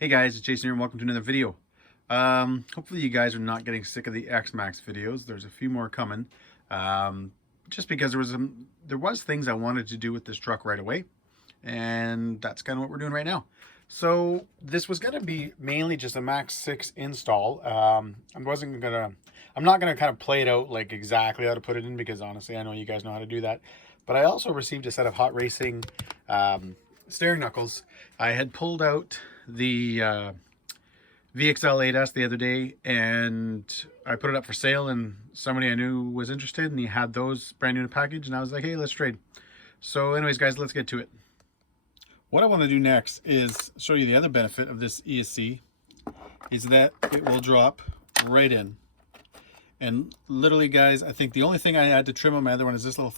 Hey guys, it's Jason here and welcome to another video. Hopefully you guys are not getting sick of the X-Maxx videos. There's a few more coming. Just because there was things I wanted to do with this truck right away, and that's kind of what we're doing right now. So this was going to be mainly just a MAX6 install. I'm not gonna kind of play it out like exactly how to put it in, because honestly I know you guys know how to do that. But I also received a set of Hot Racing steering knuckles. I had pulled out the VXL 8S the other day and I put it up for sale, and somebody I knew was interested and he had those brand new in a package, and I was like, hey, let's trade. So anyways guys, let's get to it. What I want to do next is show you the other benefit of this ESC, is that it will drop right in. And literally guys, I think the only thing I had to trim on my other one is this little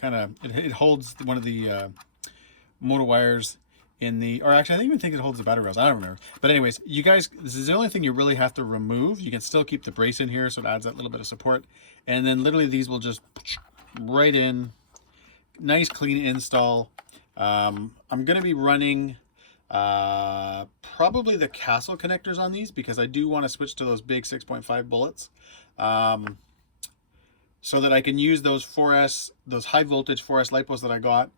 kind of, it holds one of the motor wires in the, or actually I even think it holds the battery rails, I don't remember. But anyways, you guys, this is the only thing you really have to remove. You can still keep the brace in here, so it adds that little bit of support. And then literally these will just right in. Nice clean install. I'm gonna be running probably the Castle connectors on these, because I do want to switch to those big 6.5 bullets, so that I can use those 4S, those high voltage 4S LiPos that I got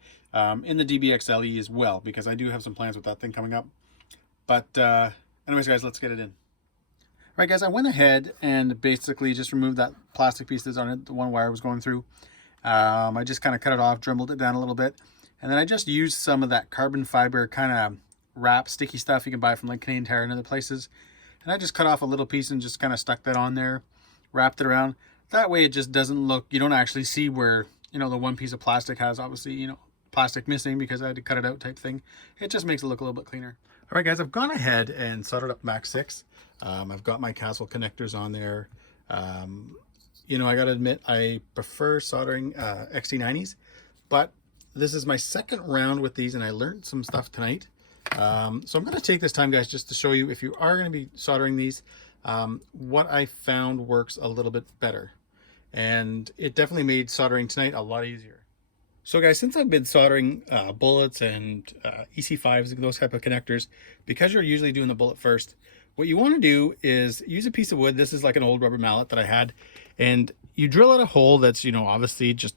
in the DBXLE as well, because I do have some plans with that thing coming up. But anyways guys, let's get it in. All right guys, I went ahead and basically just removed that plastic piece that's on it, the one wire was going through. I just kind of cut it off, dremelled it down a little bit, and then I just used some of that carbon fiber kind of wrap sticky stuff you can buy from like Canadian Tire and other places, and I just cut off a little piece and just kind of stuck that on there, wrapped it around. That way it just doesn't look, you don't actually see where, you know, the one piece of plastic has obviously, you know, plastic missing because I had to cut it out type thing. It just makes it look a little bit cleaner. All right guys, I've gone ahead and soldered up MAX6. I've got my Castle connectors on there. You know, I gotta admit, I prefer soldering XT90s, but this is my second round with these and I learned some stuff tonight. So I'm gonna take this time guys just to show you, if you are gonna be soldering these, what I found works a little bit better. And it definitely made soldering tonight a lot easier. So guys, since I've been soldering bullets and EC5s, those type of connectors, because you're usually doing the bullet first, what you want to do is use a piece of wood. This is like an old rubber mallet that I had, and you drill out a hole that's, you know, obviously just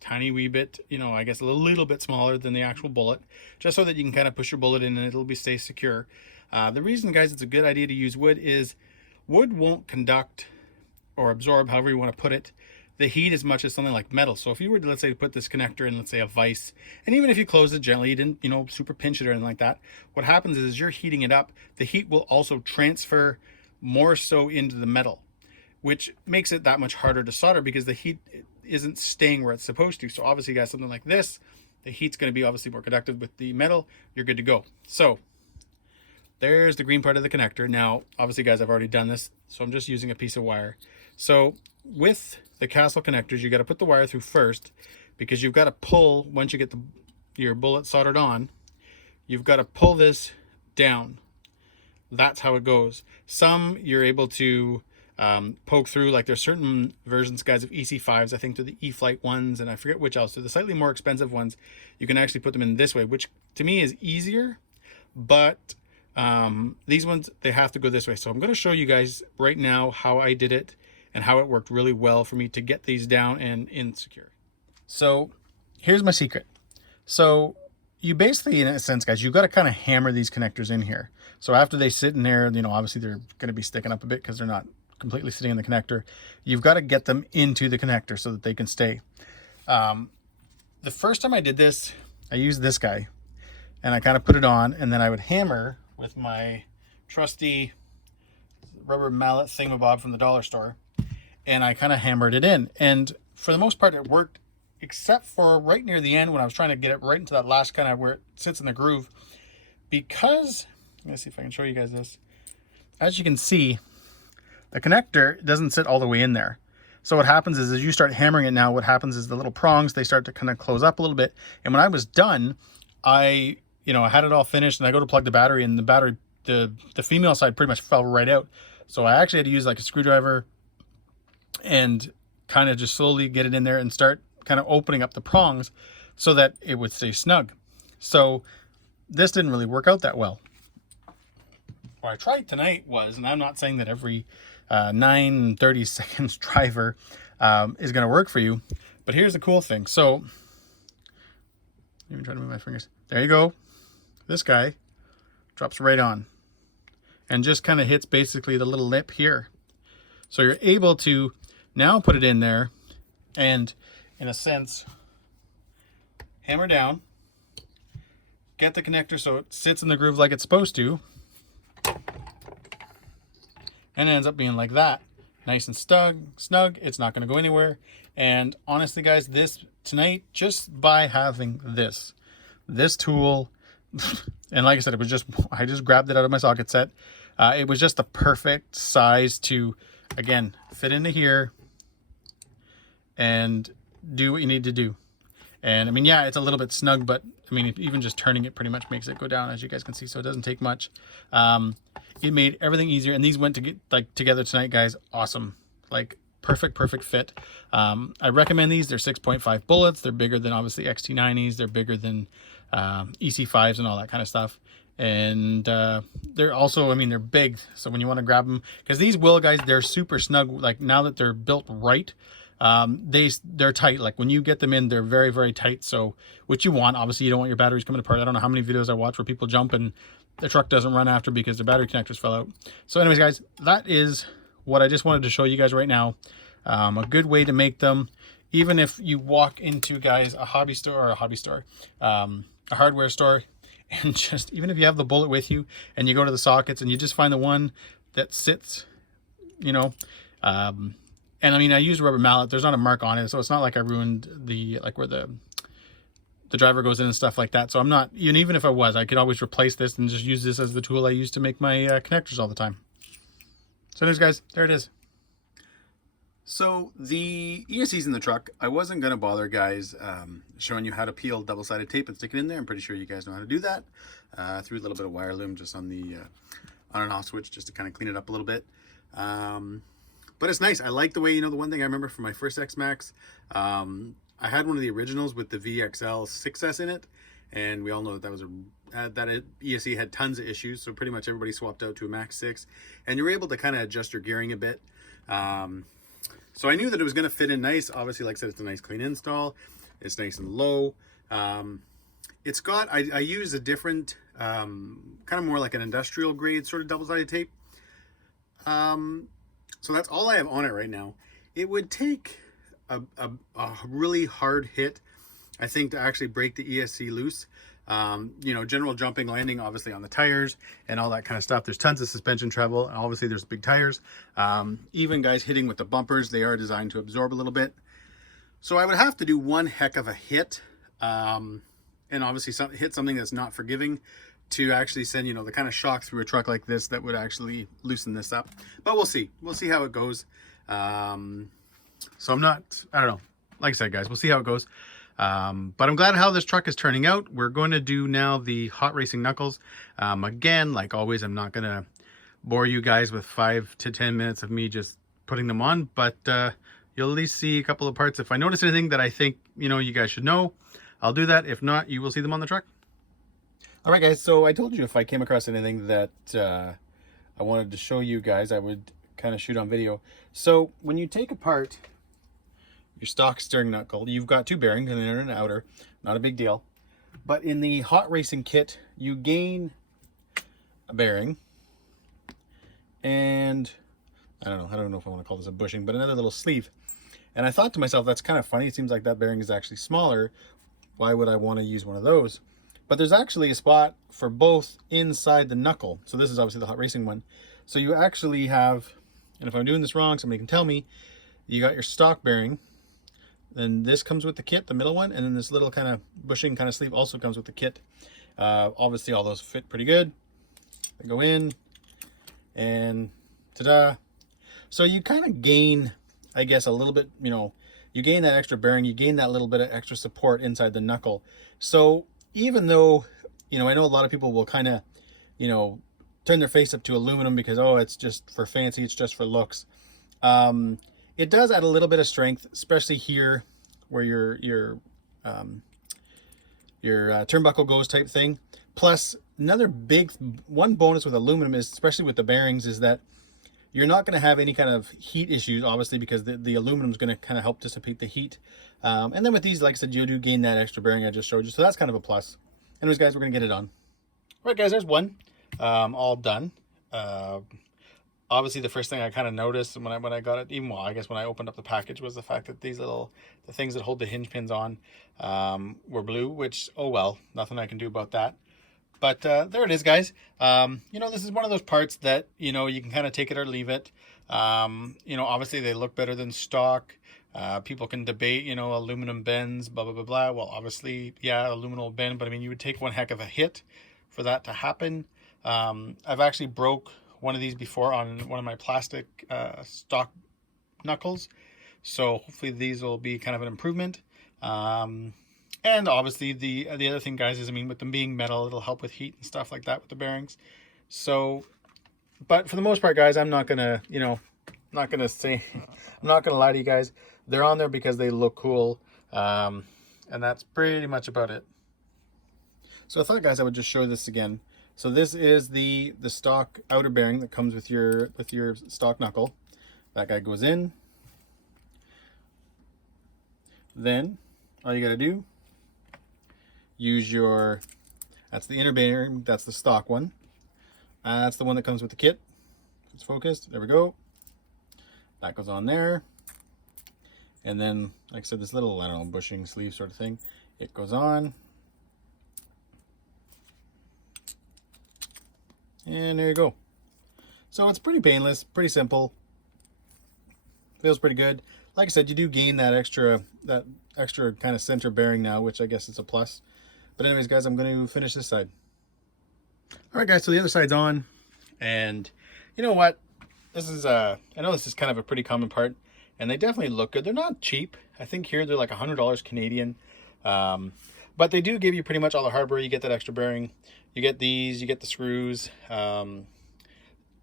tiny wee bit, you know, I guess a little bit smaller than the actual bullet, just so that you can kind of push your bullet in and it'll stay secure. The reason guys it's a good idea to use wood is wood won't conduct or absorb, however you want to put it, the heat as much as something like metal. So if you were to, let's say, put this connector in, let's say a vise, and even if you close it gently, you didn't, you know, super pinch it or anything like that, what happens is you're heating it up, the heat will also transfer more so into the metal, which makes it that much harder to solder because the heat isn't staying where it's supposed to. So obviously guys, something like this, the heat's going to be obviously more conductive with the metal, you're good to go. So there's the green part of the connector. Now obviously guys, I've already done this, so I'm just using a piece of wire. So with the Castle connectors, you got to put the wire through first, because you've got to pull, once you get your bullet soldered on, you've got to pull this down. That's how it goes. Some you're able to poke through, like there's certain versions guys of EC5s, I think they're the E-Flight ones, and I forget which else. They're the slightly more expensive ones. You can actually put them in this way, which to me is easier, but these ones, they have to go this way. So I'm going to show you guys right now how I did it and how it worked really well for me to get these down and in secure. So here's my secret. So you basically, in a sense guys, you've got to kind of hammer these connectors in here. So after they sit in there, you know, obviously they're going to be sticking up a bit because they're not completely sitting in the connector. You've got to get them into the connector so that they can stay. The first time I did this, I used this guy and I kind of put it on, and then I would hammer with my trusty rubber mallet thingamabob from the dollar store, and I kind of hammered it in, and for the most part it worked, except for right near the end when I was trying to get it right into that last kind of where it sits in the groove, because let's see if I can show you guys this. As you can see, the connector doesn't sit all the way in there. So what happens is, as you start hammering it now, what happens is the little prongs, they start to kind of close up a little bit. And when I was done, I had it all finished, and I go to plug the battery, and the battery, the female side pretty much fell right out. So I actually had to use like a screwdriver and kind of just slowly get it in there and start kind of opening up the prongs so that it would stay snug. So this didn't really work out that well. what I tried tonight was, and I'm not saying that every 9:30 seconds driver is going to work for you, but here's the cool thing. So, let me try to move my fingers. There you go. This guy drops right on and just kind of hits basically the little lip here. So you're able to now put it in there and, in a sense, hammer down, get the connector so it sits in the groove like it's supposed to, and it ends up being like that. Nice and snug. It's not going to go anywhere. And honestly, guys, this tonight, just by having this tool, and like I said, I just grabbed it out of my socket set. It was just the perfect size to, again, fit into here and do what you need to do. And I mean, yeah, it's a little bit snug, but I mean, even just turning it pretty much makes it go down, as you guys can see. So it doesn't take much. It made everything easier, and these went to get together tonight, guys. Awesome, like perfect fit. I recommend these. They're 6.5 bullets. They're bigger than obviously XT90s. They're bigger than EC5s and all that kind of stuff. And they're also, I mean, they're big. So when you want to grab them, because these will, guys, they're super snug. Like now that they're built right, they're tight. Like when you get them in, they're very tight. So what you want, obviously, you don't want your batteries coming apart. I don't know how many videos I watch where people jump and the truck doesn't run after because the battery connectors fell out. So anyways, guys, that is what I just wanted to show you guys right now. A good way to make them, even if you walk into, guys, a hardware store, and just, even if you have the bullet with you and you go to the sockets and you just find the one that sits, you know, and I mean, I use a rubber mallet. There's not a mark on it, so it's not like I ruined the, like where the driver goes in and stuff like that. So I'm not, even if I was, I could always replace this and just use this as the tool I use to make my connectors all the time. So anyways, guys, there it is. So the ESC's in the truck. I wasn't going to bother, guys, showing you how to peel double-sided tape and stick it in there. I'm pretty sure you guys know how to do that. Threw a little bit of wire loom just on the on and off switch just to kind of clean it up a little bit. But it's nice. I like the way, you know, the one thing I remember from my first X-Maxx, I had one of the originals with the VXL 6S in it, and we all know that that was that ESC had tons of issues, so pretty much everybody swapped out to a Max 6, and you're able to kind of adjust your gearing a bit. So I knew that it was going to fit in nice. Obviously, like I said, it's a nice clean install. It's nice and low. It's got, I use a different, kind of more like an industrial grade sort of double-sided tape. So that's all I have on it right now. It would take a really hard hit, I think, to actually break the ESC loose. You know, general jumping, landing obviously on the tires and all that kind of stuff. There's tons of suspension travel, and obviously there's big tires. Even, guys, hitting with the bumpers, they are designed to absorb a little bit. So I would have to do one heck of a hit, and obviously hit something that's not forgiving to actually send, you know, the kind of shock through a truck like this that would actually loosen this up. But we'll see how it goes. So I don't know, like I said, guys, we'll see how it goes. But I'm glad how this truck is turning out. We're going to do now the hot racing knuckles. Again, like always, I'm not going to bore you guys with 5 to 10 minutes of me just putting them on, but you'll at least see a couple of parts. If I notice anything that I think, you know, you guys should know, I'll do that. If not, you will see them on the truck. All right, guys, so I told you if I came across anything that I wanted to show you guys, I would kind of shoot on video. So when you take apart your stock steering knuckle, you've got two bearings, an inner and an outer, not a big deal. But in the hot racing kit, you gain a bearing and I don't know if I want to call this a bushing, but another little sleeve. And I thought to myself, that's kind of funny. It seems like that bearing is actually smaller. Why would I want to use one of those? But there's actually a spot for both inside the knuckle. So this is obviously the hot racing one. So you actually have, and if I'm doing this wrong, somebody can tell me, you got your stock bearing, then this comes with the kit, the middle one, and then this little kind of bushing kind of sleeve also comes with the kit. Obviously all those fit pretty good. They go in, and ta-da. So you kind of gain, I guess, a little bit, you know, you gain that extra bearing, you gain that little bit of extra support inside the knuckle. So even though, you know, I know a lot of people will kind of, you know, turn their face up to aluminum because, oh, it's just for fancy, it's just for looks. It does add a little bit of strength, especially here where your turnbuckle goes type thing. Plus, another big one bonus with aluminum is, especially with the bearings, is that you're not going to have any kind of heat issues, obviously, because the aluminum is going to kind of help dissipate the heat. And then with these, like I said, you do gain that extra bearing I just showed you, so that's kind of a plus. Anyways, guys, we're going to get it on. All right, guys, there's one all done. Obviously, the first thing I kind of noticed when I got it, even well, I guess when I opened up the package, was the fact that these the things that hold the hinge pins on were blue, which, oh well, nothing I can do about that. But there it is, guys. You know, this is one of those parts that, you know, you can kind of take it or leave it. You know, obviously they look better than stock. People can debate, you know, aluminum bends, blah, blah, blah, blah. Well, obviously, yeah, aluminum will bend, but I mean, you would take one heck of a hit for that to happen. I've actually broke one of these before on one of my plastic stock knuckles. So hopefully these will be kind of an improvement. And obviously the other thing, guys, is, I mean, with them being metal, it'll help with heat and stuff like that with the bearings. So, but for the most part, guys, I'm not gonna, you know, I'm not gonna lie to you guys. They're on there because they look cool, and that's pretty much about it. So I thought, guys, I would just show this again. So this is the stock outer bearing that comes with your stock knuckle. That guy goes in. Then all you gotta do, use your, that's the inner bearing, that's the stock one. That's the one that comes with the kit. It's focused, there we go. That goes on there. And then, like I said, this little, I don't know, bushing sleeve sort of thing, it goes on. And there you go. So it's pretty painless, pretty simple. Feels pretty good. Like I said, you do gain that extra kind of center bearing now, which I guess is a plus. But anyways, guys, I'm going to finish this side. All right, guys, so the other side's on. And you know what? This is, I know this is kind of a pretty common part, and they definitely look good. They're not cheap. I think here they're like $100 Canadian. But they do give you pretty much all the hardware. You get that extra bearing. You get these, you get the screws. And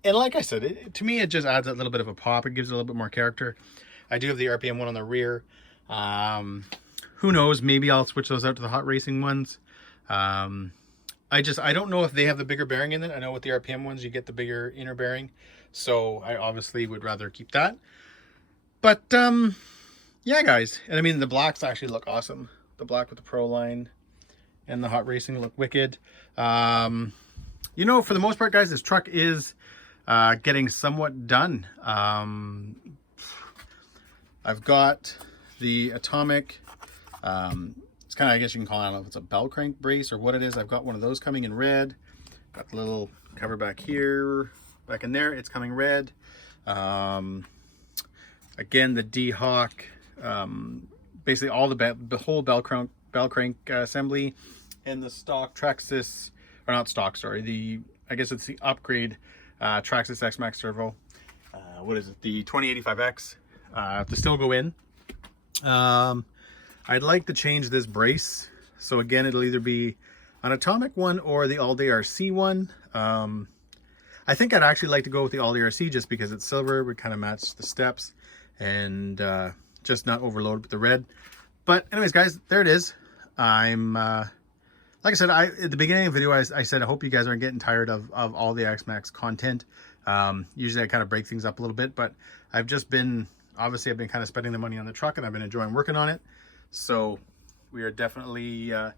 like I said, to me, it just adds a little bit of a pop. It gives it a little bit more character. I do have the RPM one on the rear. Who knows, maybe I'll switch those out to the hot racing ones. I don't know if they have the bigger bearing in it. I know with the RPM ones, you get the bigger inner bearing. So I obviously would rather keep that. But yeah, guys. And I mean, the blacks actually look awesome. The black with the Pro line and the hot racing look wicked. You know, for the most part, guys, this truck is getting somewhat done. I've got the Atomic, it's kind of, I guess you can call it, I don't know if it's a bell crank brace or what it is. I've got one of those coming in red. Got the little cover back here, back in there, it's coming red. Again, the D-Hawk, basically all the whole bell crank assembly, and the stock Traxxas, or not stock, sorry, I guess it's the upgrade Traxxas X-Maxx servo. What is it, the 2085X, to still go in. I'd like to change this brace. So again, it'll either be an Atomic one or the All-Day RC one. I think I'd actually like to go with the All-Day RC just because it's silver, would kind of match the steps, and just not overload with the red. But anyways, guys, there it is. I'm like I said, at the beginning of the video, I said I hope you guys aren't getting tired of all the X-Maxx content. Usually I kind of break things up a little bit, but I've just been, obviously I've been kind of spending the money on the truck, and I've been enjoying working on it. So we are definitely, but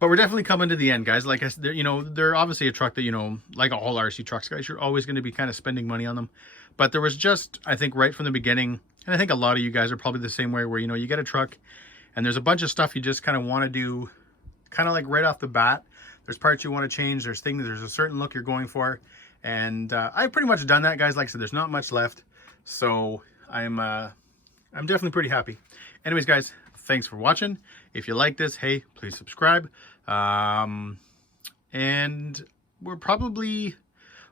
we're definitely coming to the end, guys. Like I said, you know, they're obviously a truck that, you know, like all RC trucks, guys, you're always going to be kind of spending money on them. But there was just, I think right from the beginning, and I think a lot of you guys are probably the same way, where, you know, you get a truck and there's a bunch of stuff you just kind of want to do kind of like right off the bat. There's parts you want to change, there's a certain look you're going for. And I've pretty much done that, guys. Like I said, there's not much left. So I'm definitely pretty happy. Anyways, guys, thanks for watching. If you like this, hey, please subscribe. And we're probably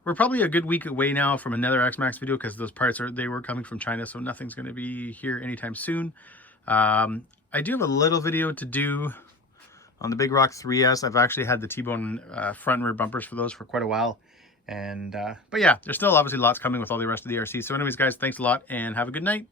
a good week away now from another X-Maxx video, because those parts they were coming from China, so nothing's going to be here anytime soon. I do have a little video to do on the Big Rock 3S. I've actually had the T-bone front and rear bumpers for those for quite a while. And but yeah, there's still obviously lots coming with all the rest of the RC. So anyways, guys, thanks a lot and have a good night.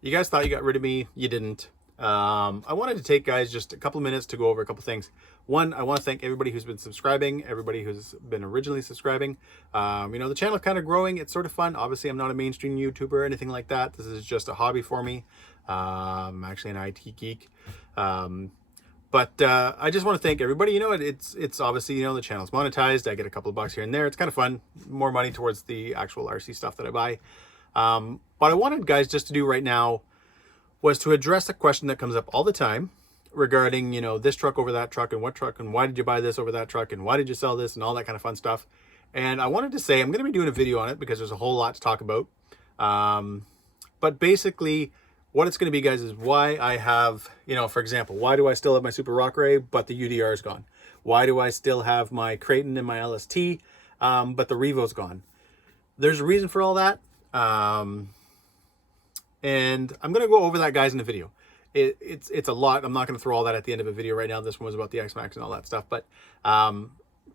You guys thought you got rid of me. You didn't. I wanted to take, guys, just a couple minutes to go over a couple things. One, I want to thank everybody who's been subscribing, everybody who's been originally subscribing. You know, the channel kind of growing. It's sort of fun. Obviously, I'm not a mainstream YouTuber or anything like that. This is just a hobby for me. I'm actually an IT geek. But I just want to thank everybody. You know, it's obviously, you know, the channel's monetized. I get a couple of bucks here and there. It's kind of fun. More money towards the actual RC stuff that I buy. What I wanted, guys, just to do right now was to address a question that comes up all the time regarding, you know, this truck over that truck and what truck and why did you buy this over that truck and why did you sell this and all that kind of fun stuff. And I wanted to say I'm going to be doing a video on it because there's a whole lot to talk about. But basically what it's going to be, guys, is why I have, you know, for example, why do I still have my Super Rockray but the UDR is gone? Why do I still have my Creighton and my LST but the Revo's gone? There's a reason for all that. And I'm going to go over that, guys, in the video. It's a lot. I'm not going to throw all that at the end of a video right now. This one was about the X-Maxx and all that stuff. But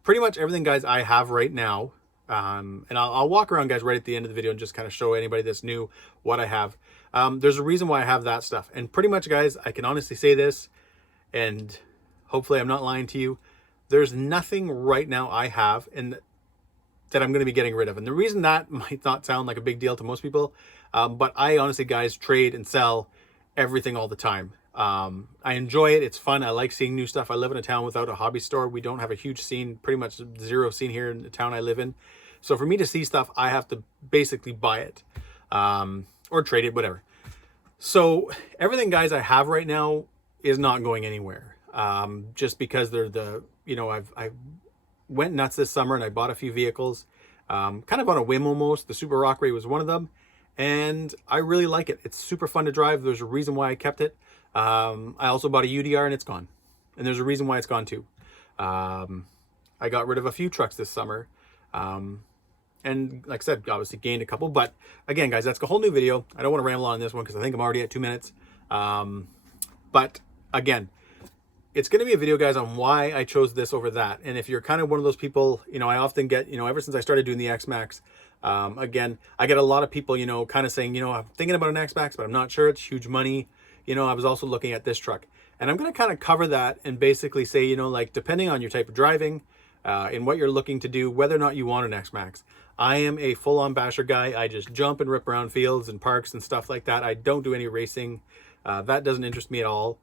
pretty much everything, guys, I have right now. And I'll walk around, guys, right at the end of the video and just kind of show anybody that's new what I have. There's a reason why I have that stuff. And pretty much, guys, I can honestly say this, and hopefully I'm not lying to you. There's nothing right now I have that I'm going to be getting rid of. And the reason that might not sound like a big deal to most people, but I honestly, guys, trade and sell everything all the time. I enjoy it. It's fun. I like seeing new stuff. I live in a town without a hobby store. We don't have a huge scene, pretty much zero scene here in the town I live in. So for me to see stuff, I have to basically buy it or trade it, whatever. So everything, guys, I have right now is not going anywhere. Just because they're you know, I went nuts this summer and I bought a few vehicles, kind of on a whim almost. The Super Rockray was one of them. And I really like it. It's super fun to drive. There's a reason why I kept it. I also bought a UDR and it's gone. And there's a reason why it's gone too. I got rid of a few trucks this summer. And like I said, obviously gained a couple. But again, guys, that's a whole new video. I don't want to ramble on this one because I think I'm already at 2 minutes. But again, it's going to be a video, guys, on why I chose this over that. And if you're kind of one of those people, you know, I often get, you know, ever since I started doing the X-Maxx, again, I get a lot of people, you know, kind of saying, you know, I'm thinking about an X-Maxx, but I'm not sure. It's huge money. You know, I was also looking at this truck. And I'm going to kind of cover that and basically say, you know, like, depending on your type of driving and what you're looking to do, whether or not you want an X-Maxx. I am a full-on basher guy. I just jump and rip around fields and parks and stuff like that. I don't do any racing. That doesn't interest me at all.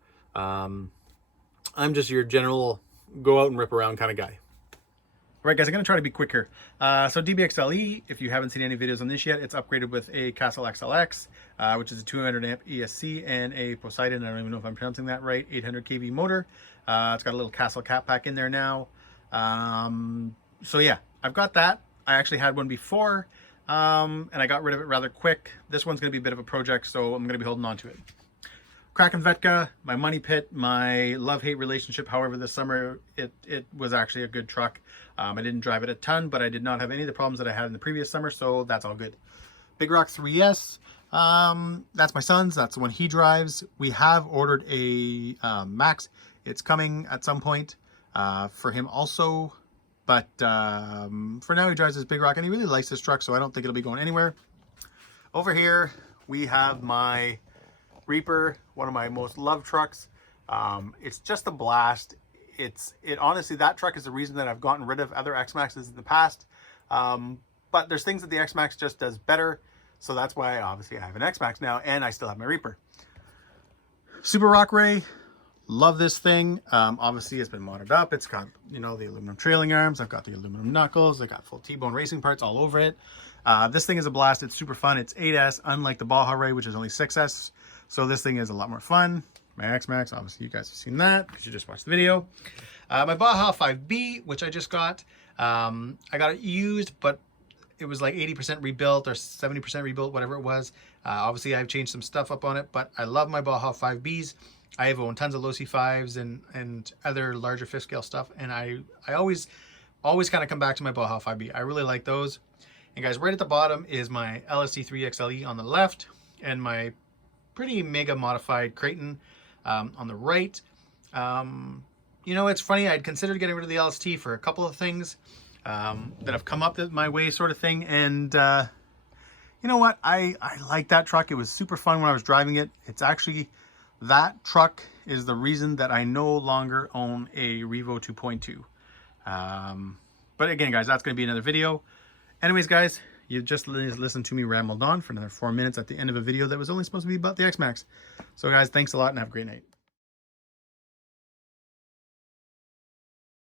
I'm just your general go out and rip around kind of guy. All right, guys, I'm going to try to be quick here. So DBXLE, if you haven't seen any videos on this yet, it's upgraded with a Castle XLX, which is a 200 amp ESC and a Poseidon, I don't even know if I'm pronouncing that right, 800 kV motor. It's got a little Castle cap pack in there now. So yeah, I've got that. I actually had one before, and I got rid of it rather quick. This one's going to be a bit of a project, so I'm going to be holding on to it. Kraken Vetka, my money pit, my love-hate relationship. However, this summer, it was actually a good truck. I didn't drive it a ton, but I did not have any of the problems that I had in the previous summer, so that's all good. Big Rock 3S, that's my son's. That's the one he drives. We have ordered a Max. It's coming at some point for him also, but for now he drives this Big Rock, and he really likes this truck, so I don't think it'll be going anywhere. Over here, we have my Reaper, one of my most loved trucks. It's just a blast. Honestly, that truck is the reason that I've gotten rid of other X-Maxes in the past. But there's things that the X-Maxx just does better. So that's why obviously I have an X-Maxx now and I still have my Reaper. Super Rockray, love this thing. Obviously it's been modded up. It's got, you know, the aluminum trailing arms. I've got the aluminum knuckles. I got full T-bone racing parts all over it. This thing is a blast. It's super fun. It's 8S, unlike the Baja Ray, which is only 6S. So this thing is a lot more fun. My X-Maxx, obviously you guys have seen that because you just watched the video. My Baja 5B, which I just got. I got it used, but it was like 80% rebuilt or 70% rebuilt, whatever it was. Obviously I've changed some stuff up on it, but I love my Baja 5Bs. I have owned tons of low C5s and other larger fifth scale stuff. And I always kind of come back to my Baja 5B. I really like those. And guys, right at the bottom is my LST3 XLE on the left and my pretty mega modified Creighton on the right. You know, it's funny, I'd considered getting rid of the LST for a couple of things that have come up my way sort of thing. And you know what? I like that truck. It was super fun when I was driving it. It's actually That truck is the reason that I no longer own a Revo 2.2. But again, guys, that's going to be another video. Anyways, guys, you just listened to me ramble on for another 4 minutes at the end of a video that was only supposed to be about the X-Maxx. So guys, thanks a lot and have a great night.